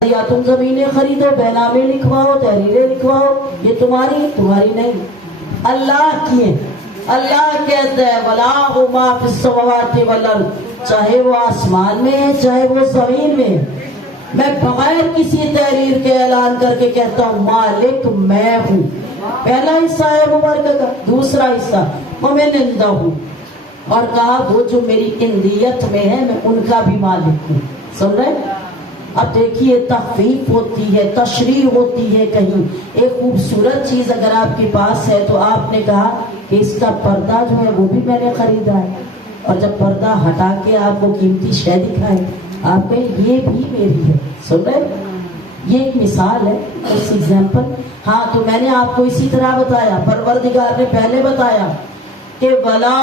یا تم زمینیں خریدو، بینامے لکھواؤ، تحریریں لکھواؤ، یہ تمہاری نہیں، اللہ کی ہے۔ اللہ کہتا ہے وَلَا مَا فِي السَّمَاوَاتِ وَالْأَرْضِ، چاہے وہ آسمان میں ہے چاہے وہ زمین میں ہے، میں بغیر کسی تحریر کے اعلان کر کے کہتا ہوں مالک میں ہوں۔ پہلا حصہ ہے مبارکہ کا، دوسرا حصہ وَمِنْ عِنْدَهُ، اور کہا وہ جو میری اندیت میں ہے میں ان کا بھی مالک ہوں۔ سن رہے؟ اب دیکھیے تخفیف ہوتی ہے، تشریح ہوتی ہے، کہیں ایک خوبصورت چیز اگر آپ کے پاس ہے تو آپ نے کہا کہ اس کا پردہ جو ہے وہ بھی میں نے خریدا ہے، اور جب پردہ ہٹا کے آپ کو قیمتی شے دکھائے آپ کہیں یہ بھی میری ہے۔ سن رہے؟ یہ ایک مثال ہے، اس ایگزامپل۔ ہاں تو میں نے آپ کو اسی طرح بتایا، پروردگار نے پہلے بتایا کہ وَلَا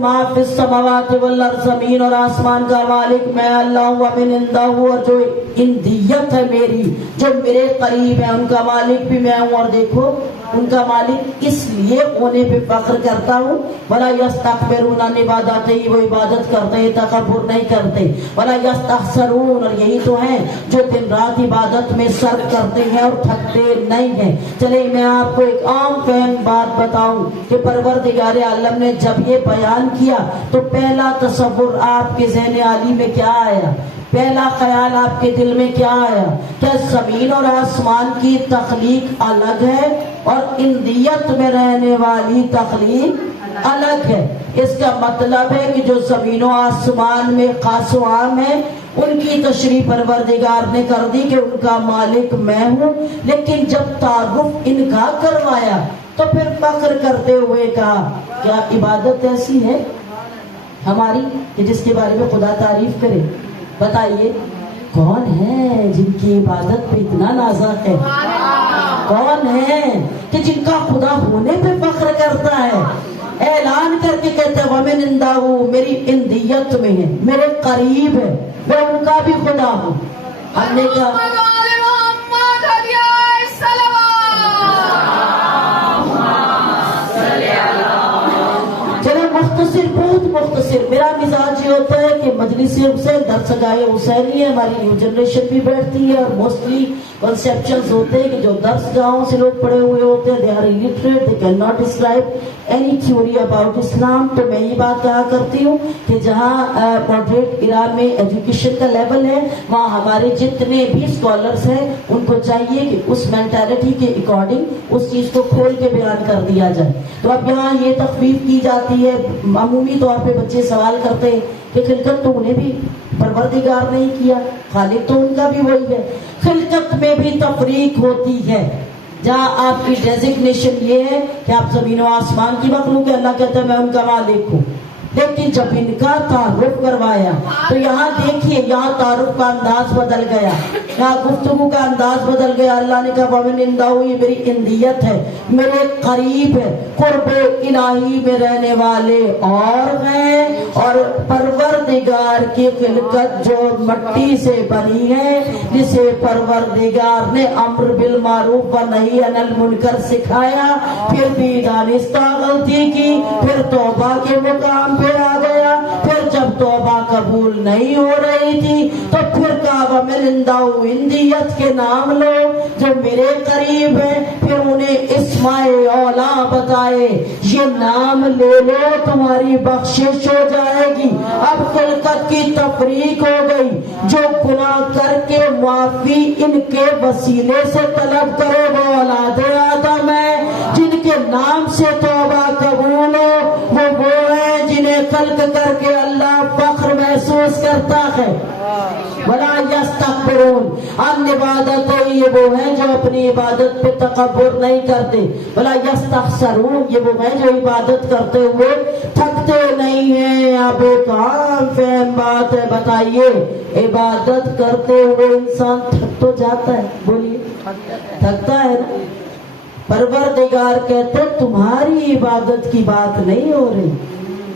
مَا فِي السَّمَاوَاتِ وَالْأَرْضِ، زمین اور آسمان کا مالک میں اللہ ہوں، وَمِنْ عِنْدَهُ، اور جو اندیت ہے میری، جو میرے قریب ہے ان کا مالک بھی میں ہوں۔ اور دیکھو ان کا مالک اس لیے ہونے پہ فخر کرتا ہوں، وَلَا يَسْتَكْبِرُونَ عَنْ عِبَادَتِهِ، وہ عبادت کرتے ہیں تکبر نہیں کرتے، وَلَا يَسْتَخْسَرُونَ، اور یہی تو ہیں جو دن رات عبادت میں صرف کرتے ہیں اور تھکتے نہیں ہیں۔ چلے میں آپ کو ایک عام فہم بات بتاؤں کہ پروردگار عالم نے جب یہ بیان کیا تو پہلا تصور آپ کے ذہن عالی میں کیا آیا؟ پہلا خیال آپ کے دل میں کیا آیا؟ کیا زمین اور آسمان کی تخلیق الگ ہے اور اندیت میں رہنے والی تخلیق الگ ہے؟ اس کا مطلب ہے کہ جو زمین و آسمان میں خاص و عام ہے ان کی تشریح پروردگار نے کر دی کہ ان کا مالک میں ہوں، لیکن جب تعارف ان کا کروایا تو پھر فخر کرتے ہوئے کہا کیا عبادت ایسی ہے ہماری کہ جس کے بارے میں خدا تعریف کرے؟ بتائیے کون ہے جن کی عبادت پہ اتنا نازک ہے؟ کون ہے کہ جن کا خدا ہونے پہ فخر کرتا ہے، اعلان کر کے کہتے ہیں وَمِنْ عِنْدَهُ، میری اندیت میں ہے، میرے قریب ہے، میں ان کا بھی خدا ہوں۔ ہم نے کہا مختصر، بہت مختصر، میرا مزاج یہ ہوتا ہے کہ مجلس حسین درسگاہ حسینی ہے، ہماری نیو جنریشن بھی بیٹھتی ہے، اور موسٹلی کنسیپچنز ہوتے ہیں کہ جو درس گاہوں سے لوگ پڑھے ہوئے ہوتے ہیں they are illiterate, they cannot describe any theory about Islam۔ تو میں یہ بات کہا کرتی ہوں کہ جہاں ماڈریٹ ایران میں ایجوکیشن کا لیول ہے وہاں ہمارے جتنے بھی اسکالرس ہیں ان کو چاہیے کہ اس مینٹالٹی کے اکارڈنگ اس چیز کو کھول کے بیان کر دیا جائے۔ تو اب یہاں یہ تخفیف کی جاتی ہے، عمومی طور پہ بچے سوال کرتے ہیں کہ خلقت تو انہیں بھی پروردگار نہیں کیا، خالق تو ان کا بھی وہی ہے۔ خلقت میں بھی تفریق ہوتی ہے، جہاں آپ کی ڈیزگنیشن یہ ہے کہ آپ زمین و آسمان کی مخلوق ہے، اللہ کہتا ہے میں ان کا مالک ہوں، لیکن جب ان کا تعارف کروایا تو یہاں دیکھیے یہاں تعارف کا انداز بدل گیا، یہاں گفتگو کا انداز بدل گیا۔ اللہ نے کہا وَمِنْ عِنْدَهُ، یہ میری اندیت ہے، میرے قریب ہے، قرب الہی میں رہنے والے اور ہیں، اور پروردگار کی خلقت جو مٹی سے بنی ہے، جسے پروردگار نے امر بالمعروف و نہی عن المنکر سکھایا، پھر بھی دانستہ غلطی کی، پھر توبہ کے مقام پہ آ گیا، پھر جب توبہ قبول نہیں ہو رہی تھی تو پھر کہا وَمِنْ عِنْدَهُ، اندیت کے نام لو جو میرے قریب ہے، پھر انہیں اسماء اولا بتائے، یہ نام لے لو تمہاری بخشش ہو جائے گی۔ اب خلقت کی تفریق ہو گئی، جو گناہ کر کے معافی ان کے وسیلے سے طلب کرے وہ اولاد آدم ہے، جن کے نام سے توبہ قبول ہو وہ ہیں جنہیں خلق کر کے اللہ فخر محسوس کرتا ہے۔ وَلَا يَسْتَكْبِرُونَ عَنْ عِبَادَتِهِ، یہ وہ ہیں جو اپنی عبادت پہ تکبر نہیں کرتے۔ وَلَا يَسْتَخْسَرُونَ، یہ وہ ہیں جو عبادت کرتے ہوئے تھکتے نہیں ہیں۔ اب ایک عام فہم بات ہے، بتائیے عبادت کرتے ہوئے انسان تھک تو جاتا ہے، بولیے تھکتا ہے نا؟ پروردگار کہتے تمہاری عبادت کی بات نہیں ہو رہی،